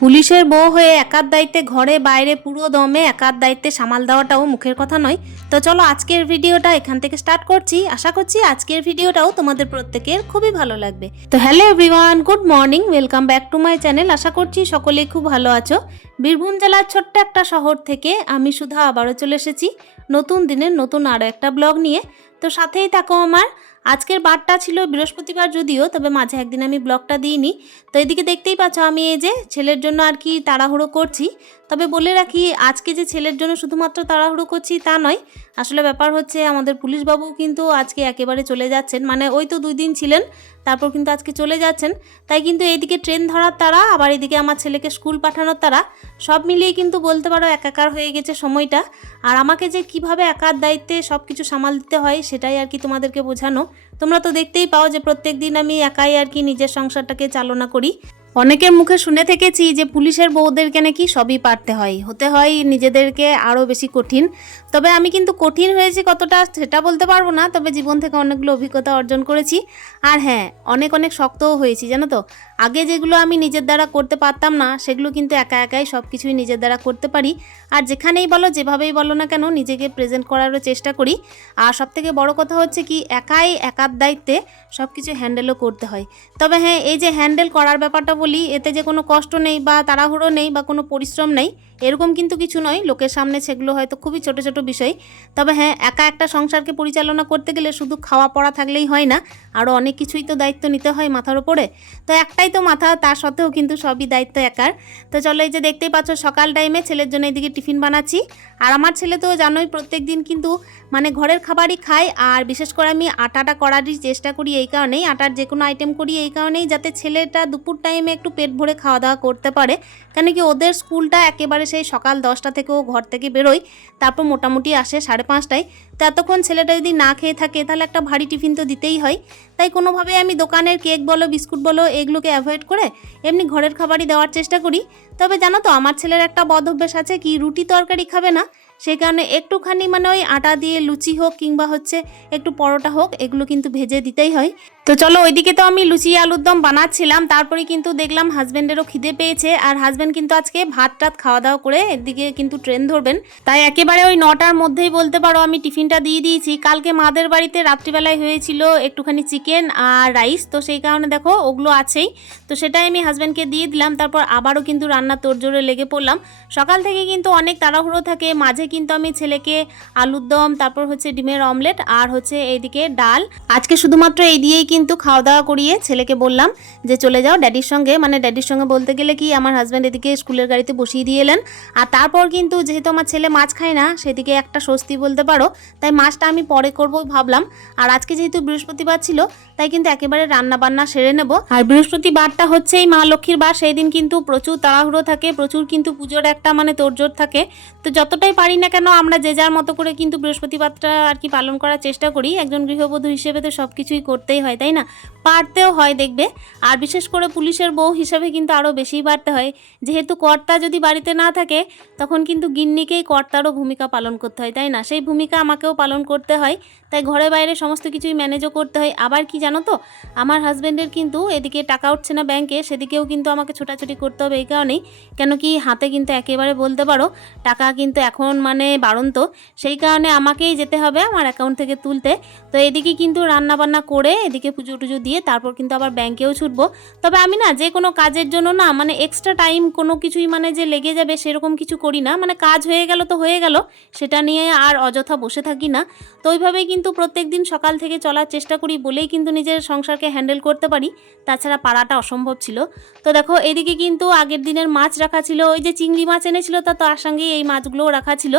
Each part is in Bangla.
পুলিশের বউ হয়ে একার দায়িত্বে ঘরে, বাইরে পুরো দমে একার দায়িত্বে সামাল দেওয়াটাও মুখের কথা নয়। তো চলো আজকের ভিডিওটা এখান থেকে স্টার্ট করছি। আশা করছি আজকের ভিডিওটাও তোমাদের প্রত্যেকের খুবই ভালো লাগবে। তো hello everyone, good morning, welcome back to my channel. আশা করছি সকলেই খুব ভালো আছো। বীরভূম জেলার ছোট্ট একটা শহর থেকে আমি সুধা আবারও চলে এসেছি নতুন দিনের নতুন আরও একটা ব্লগ নিয়ে। তো সাথেই থাকো আমার আজকের বারটা ছিল বৃহস্পতিবার যদিও, তবে মাঝে একদিন আমি ব্লগটা দিইনি। তো এদিকে দেখতেই পাচ্ছ আমি এই যে ছেলের জন্য আর কি তাড়াহুড়ো করছি। তবে বলে রাখি, আজকে যে ছেলের জন্য শুধুমাত্র তাড়াহুড়ো করছি তা নয়, আসলে ব্যাপার হচ্ছে আমাদের পুলিশবাবু কিন্তু আজকে একেবারে চলে যাচ্ছেন। মানে ওই তো দুই দিন ছিলেন, তারপর কিন্তু আজকে চলে যাচ্ছেন। তাই কিন্তু এইদিকে ট্রেন ধরার তারা আবার এদিকে আমার ছেলেকে স্কুল পাঠানোর তারা সব মিলিয়ে কিন্তু বলতে পারো একাকার হয়ে গেছে সময়টা। আর আমাকে যে কীভাবে একার দায়িত্বে সব কিছু সামাল দিতে হয়, সেটাই আর কি তোমাদেরকে বোঝানো। তোমরা তো দেখতেই পাও যে প্রত্যেক দিন আমি একাই আর কি নিজের সংসারটাকে চালনা করি। অনেকের মুখে শুনে থেকেছি যে পুলিশের বউদেরকে নাকি সবই পারতে হয়। হতে হয় নিজেদেরকে আরও বেশি কঠিন। তবে আমি কিন্তু কঠিন হয়েছি কতটা সেটা বলতে পারব না, তবে জীবন থেকে অনেকগুলো অভিজ্ঞতা অর্জন করেছি। আর হ্যাঁ অনেক অনেক শক্তও হয়েছি, জানো তো? আগে যেগুলো আমি নিজের দ্বারা করতে পারতাম না, সেগুলো কিন্তু একা একাই সব কিছুই নিজের দ্বারা করতে পারি। আর যেখানেই বলো, যেভাবেই বলো না কেন, নিজেকে প্রেজেন্ট করারও চেষ্টা করি। আর সব থেকে বড় কথা হচ্ছে কি, একাই একার দায়িত্বে সব কিছু হ্যান্ডেলও করতে হয়। তবে হ্যাঁ এই যে হ্যান্ডেল করার ব্যাপারটা বলি এতে যে কোনো কষ্ট নেই বা তাড়াহুড়ো নেই বা কোনো পরিশ্রম নেই এরকম কিন্তু কিছু নয়। লোকের সামনে সেগুলো হয়তো খুবই ছোট ছোট বিষয়। তবে হ্যাঁ একা একটা সংসারকে পরিচালনা করতে গেলে শুধু খাওয়া পড়া থাকলেই হয় না। আরও অনেক কিছুই তো দায়িত্ব নিতে হয় মাথার ওপরে তো একটাই তো মাথা, তার সত্ত্বেও কিন্তু সবই দায়িত্ব একার। তো চলো এই যে দেখতেই পাচ্ছ, সকাল টাইমে ছেলের জন্য এইদিকে টিফিন বানাচ্ছি। আর আমার ছেলে তো জানোই, প্রত্যেক দিন কিন্তু মানে ঘরের খাবারই খায়। আর বিশেষ করে আমি আটাটা করারই চেষ্টা করি এই কারণেই। আটার যে কোনো আইটেম করি এই কারণেই, যাতে ছেলেটা দুপুর টাইমে একটু পেট ভরে খাওয়া দাওয়া করতে পারে। কেন কি ওদের স্কুলটা একেবারে সেই সকাল দশটা থেকে ও ঘর থেকে বেরোয়, তারপর মোটামুটি আসে সাড়ে পাঁচটায়। তো এতক্ষণ ছেলেটা যদি না খেয়ে থাকে, তাহলে একটা ভারী টিফিন তো দিতেই হয়। তাই কোনোভাবে আমি দোকানের কেক বলো, বিস্কুট বলো, এগুলোকে অ্যাভয়েড করে এমনি ঘরের খাবারই দেওয়ার চেষ্টা করি। তবে জানো তো, আমার ছেলের একটা বদ অভ্যেস আছে কি, রুটি তরকারি খাবে না। সেই কারণে একটুখানি মানে ওই আটা দিয়ে লুচি হোক কিংবা হচ্ছে একটু পরোটা হোক, এগুলো কিন্তু ভেজে দিতেই হয়। তো চলো ওইদিকে তো আমি লুচি আলুর দম বানাচ্ছিলাম, তারপরে কিন্তু দেখলাম হাজব্যান্ডেরও খিদে পেয়েছে, আর হাজব্যান্ড কিন্তু আজকে ভাত টাত খাওয়া দাওয়া করে এদিকে কিন্তু ট্রেন ধরবেন। তাই একেবারে ওই নটার মধ্যেই বলতে পারো আমি টিফিনটা দিয়ে দিয়েছি। কালকে মাদের বাড়িতে রাত্রিবেলায় হয়েছিল একটুখানি চিকেন আর রাইস তো সেই কারণে দেখো ওগুলো আছেই। তো সেটাই আমি হাজব্যান্ডকে দিয়ে দিলাম, তারপর আবারও কিন্তু রান্না তোড়জোড়ে লেগে পড়লাম। সকাল থেকে কিন্তু অনেক তাড়াহুড়ো থাকে, মাঝে কিন্তু আমি ছেলেকে আলুর দম, তারপর হচ্ছে ডিমের অমলেট আর হচ্ছে এইদিকে ডাল। আজকে শুধুমাত্র এই দিয়েই কিন্তু খাওয়া দাওয়া করিয়ে ছেলেকে বললাম যে চলে যাও ড্যাডির সঙ্গে। মানে ড্যাডির সঙ্গে বলতে গেলে কি আমার হাজব্যান্ড এদিকে স্কুলের গাড়িতে বসিয়ে দিয়ে এলেন। আর তারপর কিন্তু যেহেতু আমার ছেলে মাছ খায় না, সেদিকে একটা স্বস্তি বলতে পারো। তাই মাছটা আমি পরে করব ভাবলাম। আর আজকে যেহেতু বৃহস্পতিবার ছিল, তাই কিন্তু একেবারে রান্না বান্না সেরে নেব। আর বৃহস্পতিবারটা হচ্ছে এই মা লক্ষ্মীর বার, সেই দিন কিন্তু প্রচুর তাড়াহুড়ো থাকে, প্রচুর কিন্তু পুজোর একটা মানে তোড়জোড় থাকে। তো যতটাই পারি না কেন, আমরা যে যার মতো করে কিন্তু বৃহস্পতিবারটা আর কি পালন করার চেষ্টা করি। একজন গৃহবধূ হিসেবে তো সব কিছুই করতেই হয়, তাই না? পারতেও হয় দেখবে। আর বিশেষ করে পুলিশের বউ হিসাবে কিন্তু আরও বেশিই বাড়তে হয়। যেহেতু কর্তা যদি বাড়িতে না থাকে, তখন কিন্তু গিন্নিকেই কর্তারও ভূমিকা পালন করতে হয়, তাই না? সেই ভূমিকা আমাকেও পালন করতে হয়। তাই ঘরে বাইরে সমস্ত কিছুই ম্যানেজও করতে হয়। আবার কি জানো তো, আমার হাজব্যান্ডের কিন্তু এদিকে টাকা উঠছে না ব্যাংকে, সেদিকেও কিন্তু আমাকে ছোটাছুটি করতে হবে এই কারণেই। কেন কি হাতে কিন্তু একেবারে বলতে পারো, টাকা কিন্তু এখন মানে বাড়ন্ত, সেই কারণে আমাকেই যেতে হবে আমার অ্যাকাউন্ট থেকে তুলতে। তো এদিকে কিন্তু রান্না বান্না করে এদিকে পুজো টুজো দিয়ে তারপর কিন্তু আবার ব্যাংকেও ছুটবো। তবে আমি না যে কোনো কাজের জন্য না মানে এক্সট্রা টাইম কোনো কিছুই মানে যে লেগে যাবে সেরকম কিছু করি না। মানে কাজ হয়ে গেল তো হয়ে গেল, সেটা নিয়ে আর অযথা বসে থাকি না। তো ওইভাবেই কিন্তু প্রত্যেক দিন সকাল থেকে চলার চেষ্টা করি, বলেই কিন্তু নিজের সংসারকে হ্যান্ডেল করতে পারি। তাছাড়া পাড়াটা অসম্ভব ছিল। তো দেখো, এদিকে কিন্তু আগের দিনের মাছ রাখা ছিল, ওই যে চিংড়ি মাছ এনেছিল, তা তার সঙ্গেই এই মাছগুলোও রাখা ছিল।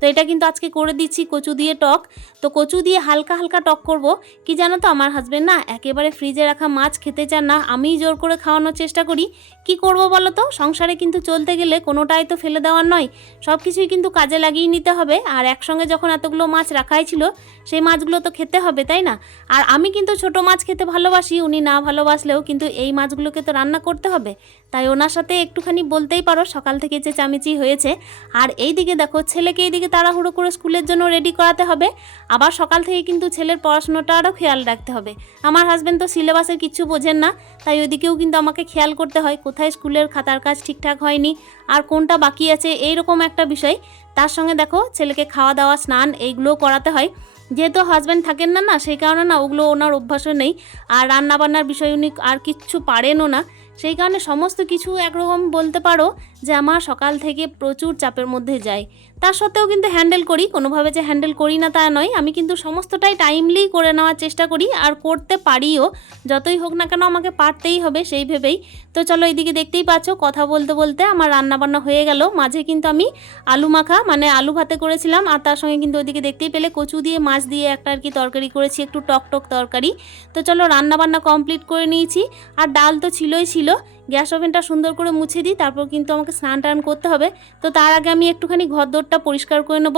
তো এটা কিন্তু আজকে করে দিচ্ছি কচু দিয়ে টক। তো কচু দিয়ে হালকা হালকা টক করব। কি জানো তো আমার হাজবেন্ড না একেবারে ফ্রিজে রাখা মাছ খেতে চান না। আমিই জোর করে খাওয়ানোর চেষ্টা করি। কি করব বলো তো? সংসারে কিন্তু চলতে গেলে কোনোটাই তো ফেলে দেওয়ার নয়। সব কিছুই কিন্তু কাজে লাগিয়ে নিতে হবে। আর একসঙ্গে যখন এতগুলো মাছ রাখাই ছিল, সেই মাছগুলো তো খেতে হবে, তাই না? আর আমি কিন্তু ছোট মাছ খেতে ভালোবাসি, উনি না ভালোবাসলেও কিন্তু এই মাছগুলোকে তো রান্না করতে হবে। তাই ওনার সাথে একটুখানি বলতেই পারো, সকাল থেকে যে চামিচি হয়েছে। আর এই দিকে দেখো, ছেলেকে এইদিকে তাড়াহুড়ো করে স্কুলের জন্য রেডি করাতে হবে। আবার সকাল থেকে কিন্তু ছেলের পড়াশোনাটা আরও খেয়াল রাখতে হবে। আমার হাজব্যান্ড তো সিলেবাসের কিছু বোঝেন না, তাই ওইদিকেও কিন্তু আমাকে খেয়াল করতে হয়, কোথায় স্কুলের খাতার কাজ ঠিকঠাক হয়নি আর কোনটা বাকি আছে এই রকম একটা বিষয়। তার সঙ্গে দেখো, ছেলেকে খাওয়া দাওয়া, স্নান এইগুলোও করাতে হয়। যেহেতু হাজব্যান্ড থাকেন না না, সেই কারণে না, ওগুলো ওনার অভ্যাসও নেই। আর রান্নাবান্নার বিষয় উনি আর কিচ্ছু পারেনও না। সেই কারণে সমস্ত কিছু একরকম বলতে পারো যে, আমার সকাল থেকে প্রচুর চাপের মধ্যে যায়। তার সত্ত্বেও কিন্তু হ্যান্ডেল করি। কোনোভাবে যে হ্যান্ডেল করি না তা নয়। আমি কিন্তু সমস্তটাই টাইমলি করে নেওয়ার চেষ্টা করি আর করতে পারিও। যতই হোক না কেন আমাকে পারতেই হবে সেই ভেবেই। তো চলো এইদিকে দেখতেই পাচ্ছ, কথা বলতে বলতে আমার রান্নাবান্না হয়ে গেল। মাঝে কিন্তু আমি আলু মাখা মানে আলু ভাতে করেছিলাম আর তার সঙ্গে কিন্তু ওইদিকে দেখতেই পেলে কচু দিয়ে, মাছ দিয়ে একটা আর কি তরকারি করেছি, একটু টক টক তরকারি। তো চলো রান্না বান্না কমপ্লিট করে নিয়েছি। আর ডাল তো ছিলই ছিল। গ্যাস ওভেনটা সুন্দর করে মুছে দিই, তারপর কিন্তু আমাকে স্নান টান করতে হবে। তো তার আগে আমি একটুখানি ঘর ঘরদোরটা পরিষ্কার করে নেব।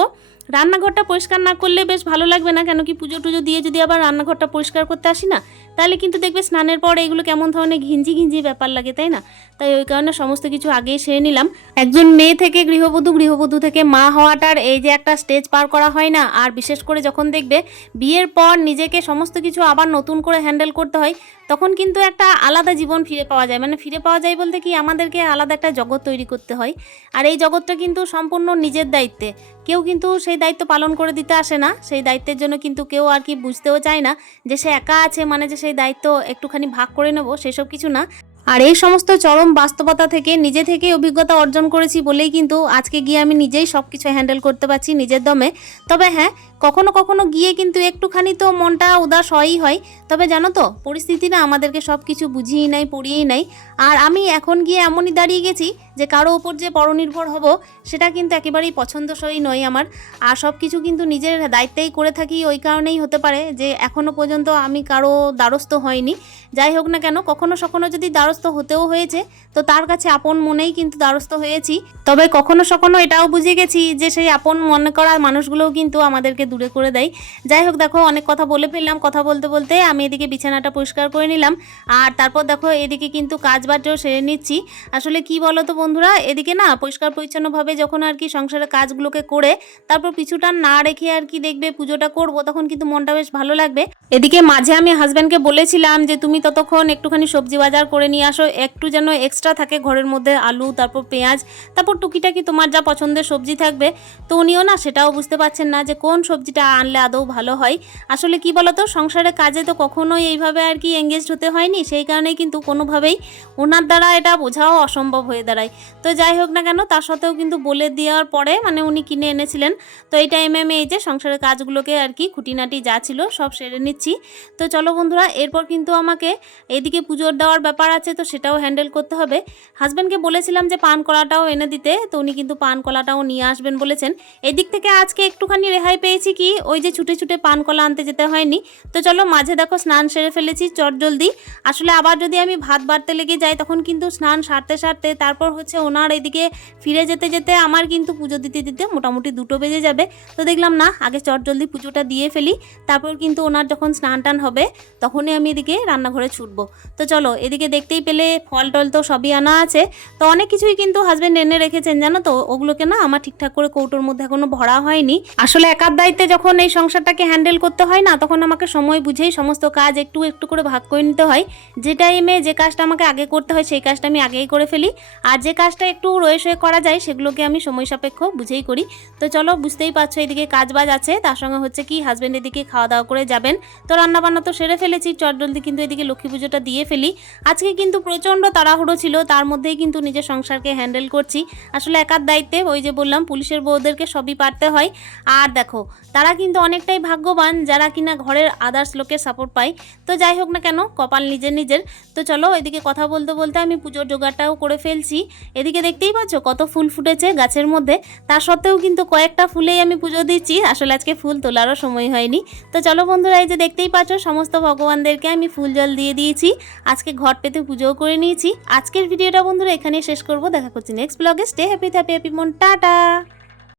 রান্নাঘরটা পরিষ্কার না করলে বেশ ভালো লাগবে না, কেন কি পুজো টুজো দিয়ে যদি আবার রান্নাঘরটা পরিষ্কার করতে আসি না, তাহলে কিন্তু দেখবে স্নানের পর এগুলো কেমন ধরনের ঘিঞ্জি ঘিঞ্জি ব্যাপার লাগে, তাই না? তাই ওই কারণে সমস্ত কিছু আগেই সেরে নিলাম। একজন মেয়ে থেকে গৃহবধূ গৃহবধূ থেকে মা হওয়াটার এই যে একটা স্টেজ পার করা হয় না, আর বিশেষ করে যখন দেখবে বিয়ের পর নিজেকে সমস্ত কিছু আবার নতুন করে হ্যান্ডেল করতে হয়, তখন কিন্তু একটা আলাদা জীবন ফিরে পাওয়া যায়। মানে ফিরে পাওয়া যায় বলতে কি, আমাদেরকে আলাদা একটা জগৎ তৈরি করতে হয়। আর এই জগৎটা কিন্তু সম্পূর্ণ নিজের দায়িত্বে। কেউ কিন্তু সেই দায়িত্ব পালন করে দিতে আসে না। সেই দায়িত্বের জন্য কিন্তু কেউ আর কি বুঝতেও চায় না যে সে একা আছে মানে যে সেই দায়িত্ব একটুখানি ভাগ করে নেব, সেসব কিছু না। আর এই সমস্ত চরম বাস্তবতা থেকে, নিজে থেকে অভিজ্ঞতা অর্জন করেছি বলেই কিন্তু আজকে গিয়ে আমি নিজেই সব কিছু হ্যান্ডেল করতে পারছি নিজের দমে। তবে হ্যাঁ কখনো কখনো গিয়ে কিন্তু একটুখানি তো মনটা উদাস হয়ই হয়। তবে জানো তো, পরিস্থিতি না আমাদেরকে সব কিছু বুঝিয়েই নাই পড়িয়েই নাই আর আমি এখন গিয়ে এমনই দাঁড়িয়ে গেছি যে কারও ওপর যে পরনির্ভর হব, সেটা কিন্তু একেবারেই পছন্দসই নয় আমার। আর সব কিছু কিন্তু নিজের দায়িত্বেই করে থাকি, ওই কারণেই হতে পারে যে এখনও পর্যন্ত আমি কারও দ্বারস্থ হয়নি। যাই হোক না কেন, কখনো সখনো যদি দ্বারস্থ হতেও হয়েছে। তো তার কাছে আপন মনেই কিন্তু দ্বারস্থ হয়েছি। তবে কখনো সখনো এটাও বুঝে গেছি যে সেই আপন মনে করা মানুষগুলোও কিন্তু আমাদেরকে দূরে করে দেয়। যাই হোক, দেখো, অনেক কথা বলে ফেললাম। কথা বলতে বলতে আমি এদিকে বিছানাটা পরিষ্কার করে নিলাম। আর তারপর দেখো, এদিকে কিন্তু কাজ বাজও সেরে নিচ্ছি। আসলে কি বলো তো বন্ধুরা, এদিকে না পরিষ্কার পরিচ্ছন্নভাবে যখন আর কি সংসারের কাজগুলোকে করে, তারপর পিছুটা না রেখে আর কি দেখবে পুজোটা করব, তখন কিন্তু মনটা বেশ ভালো লাগবে। এদিকে মাঝে আমি হাজব্যান্ডকে বলেছিলাম যে, তুমি ততক্ষণ একটুখানি সবজি বাজার করে নিয়ে আসো, একটু যেন এক্সট্রা থাকে ঘরের মধ্যে আলু, তারপর পেঁয়াজ, তারপর টুকিটাকি তোমার যা পছন্দের সবজি থাকবে। তো উনিও না সেটাও বুঝতে পারছেন না যে কোন সবজিটা আনলে আদৌ ভালো হয়। আসলে কি বলতো সংসারের কাজে তো কখনোই এইভাবে আর কি এঙ্গেজ হতে হয়নি, সেই কারণেই কিন্তু কোনোভাবেই ওনার দ্বারা এটা বোঝাও অসম্ভব হয়ে দাঁড়ায়। তো যাই হোক না কেন, তার সত্ত্বেও কিন্তু বলে দেওয়ার পরে মানে উনি কিনে এনেছিলেন। তো এই টাইমে আমি এই যে সংসারের কাজগুলোকে আর কি খুঁটিনাটি যা ছিল সব সেরে নিচ্ছি। তো চলো বন্ধুরা, এরপর কিন্তু আমাকে এদিকে পুজোর দেওয়ার ব্যাপার আছে তো সেটাও হ্যান্ডেল করতে হবে। হাজব্যান্ডকে বলেছিলাম যে পান কলাটাও এনে দিতে, তো উনি কিন্তু পান কলাটাও নিয়ে আসবেন বলেছেন। এদিক থেকে আজকে একটুখানি রেহাই পেয়েছি কি, ওই যে ছুটে ছুটে পান কলা আনতে যেতে হয়নি। তো চলো মাঝে দেখো স্নান সেরে ফেলেছি, চট জলদি। আসলে আবার যদি আমি ভাত বাড়তে লেগে যাই, তখন কিন্তু স্নান সারতে সারতে, তারপর হচ্ছে ওনার এদিকে ফিরে যেতে যেতে আমার কিন্তু পুজো দিতে দিতে মোটামুটি দুটো বেজে যাবে। তো দেখলাম না, আগে চট জলদি পুজোটা দিয়ে ফেলি, তারপর কিন্তু ওনার যখন স্নান টান হবে, তখনই আমি এদিকে রান্নাঘরে ছুটবো। তো চলো এদিকে দেখতেই পেলে ফল টল তো সবই আনা আছে। তো অনেক কিছুই কিন্তু হাজবেন্ড এনে রেখেছেন, জানো তো? ওগুলোকে না আমার ঠিকঠাক করে কৌটোর মধ্যে এখনও ভরা হয়নি। আসলে একার দায়িত্বে যখন এই সংসারটাকে হ্যান্ডেল করতে হয় না, তখন আমাকে সময় বুঝেই সমস্ত কাজ একটু একটু করে ভাগ করে নিতে হয়। যে টাইমে যে কাজটা আমাকে আগে করতে হয়, সেই কাজটা আমি আগেই করে ফেলি। আর যে কাজটা একটু রয়ে সয়ে করা যায়, সেগুলোকে আমি সময় সাপেক্ষ বুঝেই করি। তো চলো, বুঝতেই পারছ এদিকে কাজ বাজ আছে, তার সঙ্গে হচ্ছে কি হাজব্যান্ড এদিকে খাওয়া দাওয়া করে যাবেন। তো রান্না বান্না তো সেরে ফেলেছি, চটজলদি কিন্তু এদিকে লক্ষ্মী পুজোটা দিয়ে ফেলি। আজকে কিন্তু প্রচণ্ড তাড়াহুড়ো ছিল, তার মধ্যেই কিন্তু নিজের সংসারকে হ্যান্ডেল করছি। আসলে একার দায়িত্বে, ওই যে বললাম, পুলিশের বউদেরকে সবই পারতে হয়। আর দেখো, তারা কিন্তু অনেকটাই ভাগ্যবান, যারা কিনা ঘরের আদার্স লোকের সাপোর্ট পায়। তো যাই হোক না কেন, কপাল নিজের নিজের। তো চলো, এদিকে কথা বলতে বলতে আমি পুজোর জোগাড়টাও করে ফেলছি। এদিকে দেখতেই পাচ্ছ, কত ফুল ফুটেছে গাছের মধ্যে। তা সত্ত্বেও কিন্তু কয়েকটা ফুলেই আমি পুজো দিচ্ছি। আসলে আজকে ফুল তোলারও সময় হয়নি। তো চলো বন্ধুরা, এই যে দেখতেই পাচ্ছ, সমস্ত ভগবানদেরকে আমি ফুল জল দিয়ে দিয়েছি। আজকে ঘট পেতে পুজোও করে নিয়েছি। আজকের ভিডিওটা বন্ধুরা এখানে শেষ করব। দেখা করছি নেক্সট ব্লগে স্টে হ্যাপি হ্যাপি হ্যাপি মন। টাটা!